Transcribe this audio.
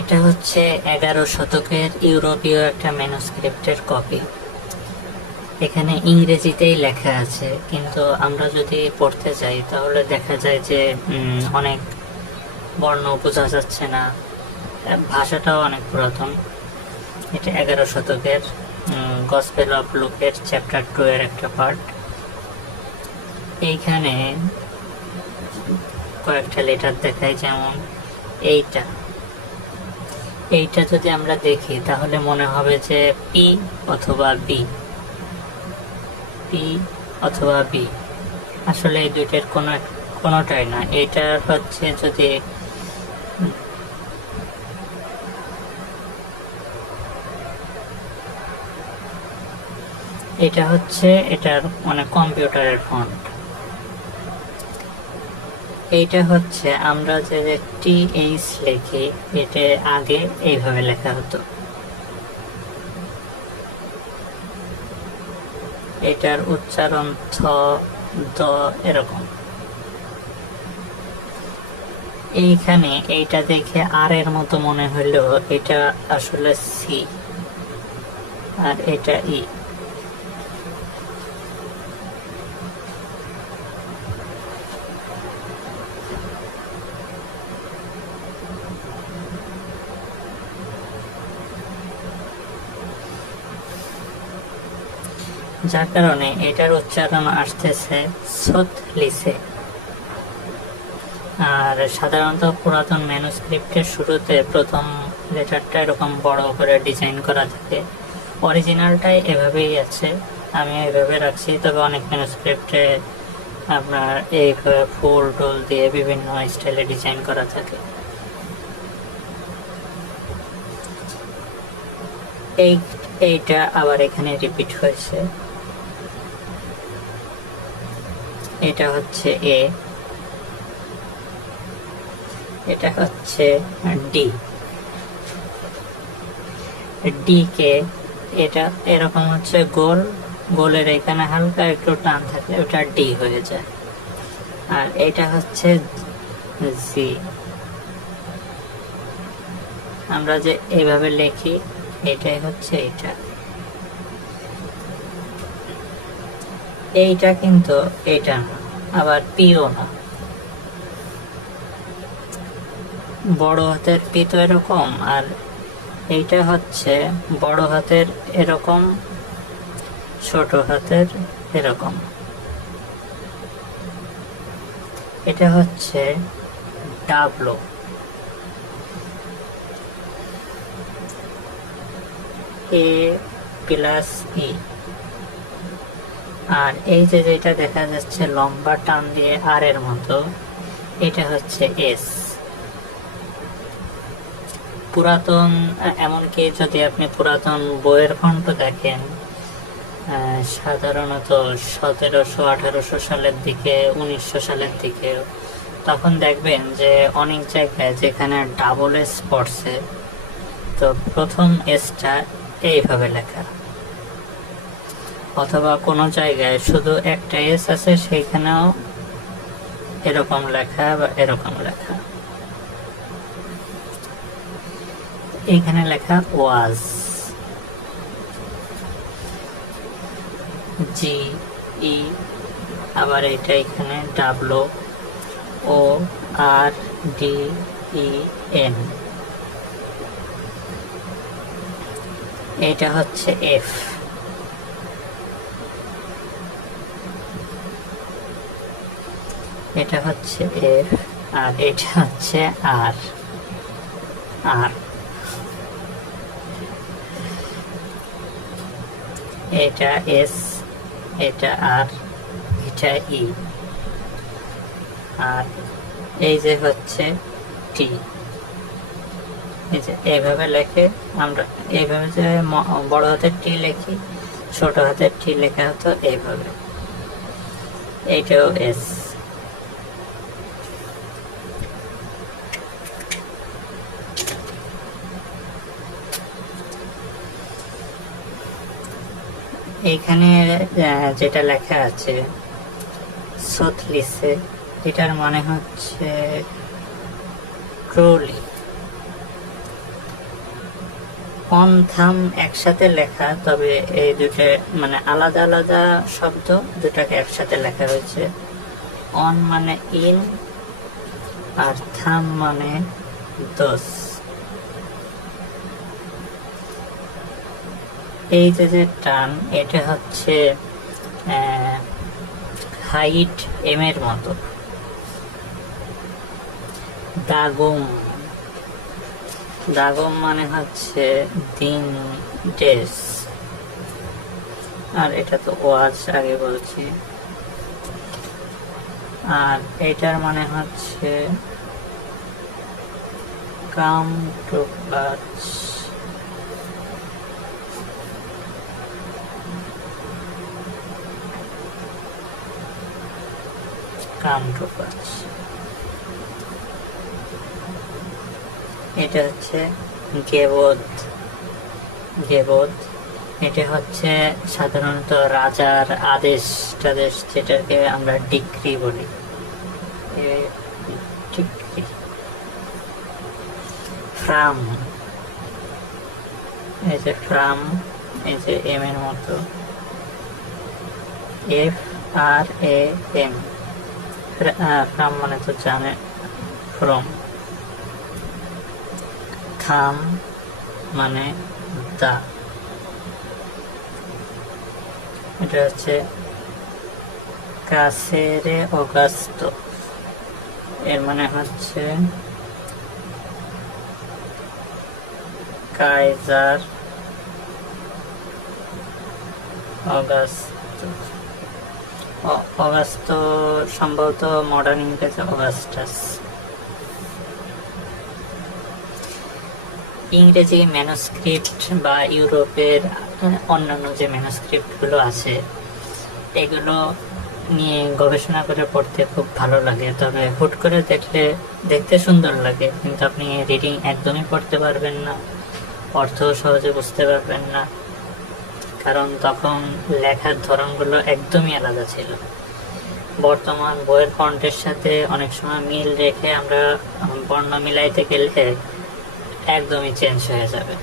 এটা হচ্ছে এগারো শতকের ইউরোপীয় একটা ম্যানুস্ক্রিপ্টের কপি। এখানে ইংরেজিতেই লেখা আছে, কিন্তু আমরা যদি পড়তে যাই, তাহলে দেখা যায় যে অনেক বর্ণ বোঝা যাচ্ছে না। ভাষাটাও অনেক পুরাতন। এটা এগারো শতকের গসপেল অফ লুকের চ্যাপ্টার টু এর একটা পার্ট এইখানে কয়েকটা লেটার দেখায়, যেমন, এইটা। এইটা যদি আমরা দেখি, তাহলে মনে হবে যে পি অথবা বি পি অথবা বি আসলে এই দুইটার কোনো কোনোটাই না। এটা হচ্ছে যদি এটা হচ্ছে এটার মানে কম্পিউটারের ফন্ট এইটা হচ্ছে আমরা যে টি এইচ লিখি, এটা আগে এইভাবে লেখা হতো। এটার উচ্চারণ থ, দ, এরকম। এইখানে এইটা দেখে আর এর মতো মনে হইলেও এটা আসলে সি, আর এটা ই। যার কারণে এটার উচ্চারণ আসতেছে সোথ লিসে। আর সাধারণত পুরাতন ম্যানুস্ক্রিপ্টের শুরুতে প্রথম লেটারটা এরকম বড় করে ডিজাইন করা থাকে। অরিজিনালটাই এভাবেই আছে আমি এভাবে রাখছি, তবে অনেক ম্যানুস্ক্রিপ্টে আপনার এই ফুল টুল দিয়ে বিভিন্ন স্টাইলে ডিজাইন করা থাকে। এই, এইটা আবার এখানে রিপিট হয়েছে। এটা হচ্ছে এ এটা হচ্ছে ডি ডি কে এটা এরকম হচ্ছে গোল, গোলের এখানে হালকা একটু টান থাকলে ওটা ডি হয়ে যায়। আর এটা হচ্ছে জি আমরা যে এইভাবে লিখি, এটাই হচ্ছে এটা। এইটা কিন্তু এটা না, আবার পিও না। বড় হাতের পি তো এরকম, আর এইটা হচ্ছে বড় হাতের এরকম, ছোট হাতের এরকম। এটা হচ্ছে ডাবলো। এ প্লাস ই। আর এই যে যেটা দেখা যাচ্ছে লম্বা টান দিয়ে আর এর মতো, এটা হচ্ছে এস। পুরাতন, এমনকি যদি আপনি পুরাতন বইয়ের ফন্ট দেখেন সাধারণত সতেরোশো, আঠারোশো সালের দিকে, উনিশশো সালের দিকে, তখন দেখবেন যে অনেক জায়গায় যেখানে ডাবল এস পড়ছে, তো প্রথম এসটা এইভাবে লেখা। অথবা কোনো জায়গায় শুধু একটা এস আছে, সেইখানেও এরকম লেখা বা এরকম লেখা। এইখানে লেখা ওয়াজ জি ই আবার এটা এখানে ডাবলো ও আর ডি ই এন এটা হচ্ছে এফ এটা হচ্ছে এফ আর এটা হচ্ছে আর আর এটা এস এটা আর এটা ই আর এই যে হচ্ছে টি এই যে এইভাবে লেখে আমরা এইভাবে যে বড় হাতের টি লেখি, ছোট হাতের টি লেখা হতো এইভাবে এইটাও এস এইখানে আহ, যেটা লেখা আছে সোথলিসে এটার মানে হচ্ছে ট্রুলি থাম একসাথে লেখা তবে এই দুটো মানে আলাদা আলাদা শব্দ দুটাকে একসাথে লেখা হয়েছে। অন মানে ইন আর থাম মানে দোষ। এই যে যে টান, এটা হচ্ছে হাইট এম এর মতো। দাগম। দাগম মানে হচ্ছে দিন ডেস আর এটা তো ওয়াজ আগে বলছি। আর এটার মানে হচ্ছে, কাম টু বাচ কাম টু বাচ এটা হচ্ছে গেবোধ। গেবোধ, এটা হচ্ছে সাধারণত রাজার আদেশ টাদেশ যেটাকে আমরা ডিগ্রি বলি। ফ্রাম। এই যে ফ্রাম, এই যে এম এর মতো। F R A M. ফ্রাম মানে তো জানে ফ্রম থাম মানে দা এটা হচ্ছে কাসেরে অগাস্ত এর মানে হচ্ছে কাইজার অগাস্ত অগাস্ত, সম্ভবত মডার্ন ইংরেজি অগাস্টাস। ইংরেজি ম্যানুস্ক্রিপ্ট বা ইউরোপের অন্যান্য যে ম্যানুস্ক্রিপ্টগুলো আছে, এগুলো নিয়ে গবেষণা করে পড়তে খুব ভালো লাগে। তবে হুট করে দেখলে, দেখতে সুন্দর লাগে, কিন্তু আপনি রিডিং একদমই পড়তে পারবেন না অর্থ সহজে বুঝতে পারবেন না। কারণ তখন লেখার ধরনগুলো একদমই আলাদা ছিল। বর্তমান বইয়ের কণ্ঠের সাথে অনেক সময় মিল রেখে আমরা বর্ণ মিলাইতে গেলে একদমই চেঞ্জ হয়ে যাবে।